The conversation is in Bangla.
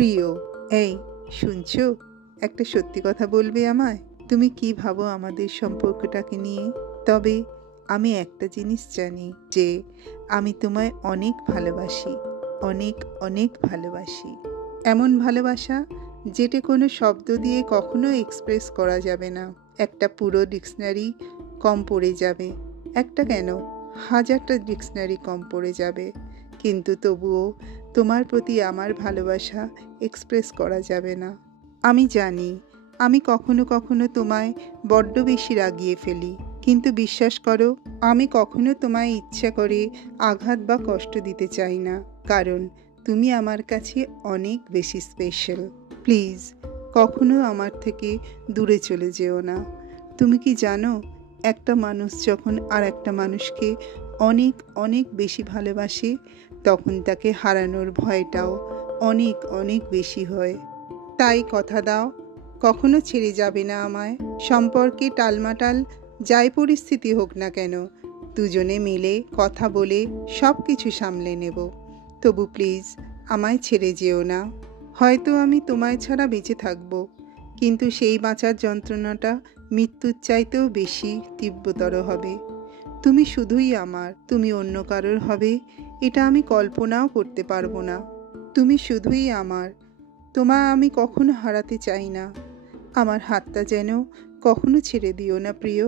প্রিয়, এই শুনছো? একটা সত্যি কথা বলবে আমায়? তুমি কি ভাবো আমাদের সম্পর্কটাকে নিয়ে? তবে আমি একটা জিনিস জানি যে আমি তোমায় অনেক ভালোবাসি, অনেক অনেক ভালোবাসি। এমন ভালোবাসা যেটা কোনো শব্দ দিয়ে কখনো এক্সপ্রেস করা যাবে না। একটা পুরো ডিকশনারি কম পড়ে যাবে, একটা কেন, হাজারটা ডিকশনারি কম পড়ে যাবে, কিন্তু তবুও তোমার প্রতি আমার ভালোবাসা এক্সপ্রেস করা যাবে না। আমি জানি আমি কখনো কখনো তোমায় বড্ড বেশি রাগিয়ে ফেলি, কিন্তু বিশ্বাস করো, আমি কখনো তোমায় ইচ্ছা করে আঘাত বা কষ্ট দিতে চাই না, কারণ তুমি আমার কাছে অনেক বেশি স্পেশাল। প্লিজ কখনো আমার থেকে দূরে চলে যেও না। তুমি কি জানো, একটা মানুষ যখন আর একটা মানুষকে অনেক অনেক বেশি ভালোবাসে, তখন তাকে হারানোর ভয়টাও অনেক অনেক বেশি হয়। তাই কথা দাও, কখনো ছেড়ে যাবে না আমায়। সম্পর্কে টালমাটাল যাই পরিস্থিতি হোক না কেন, দুজনে মিলে কথা বলে সব কিছু সামলে নেব। তবু প্লিজ আমায় ছেড়ে যেও না। হয়তো আমি তোমায় ছাড়া বেঁচে থাকব, কিন্তু সেই বাঁচার যন্ত্রণাটা মৃত্যুর চাইতেও বেশি তীব্রতর হবে। তুমি শুধুই আমার, তুমি অন্য কারোর হবে এটা আমি কল্পনাও করতে পারবো না। তুমি শুধুই আমার, তোমায় আমি কখনো হারাতে চাই না। আমার হাতটা যেন কখনো ছেড়ে দিও না প্রিয়।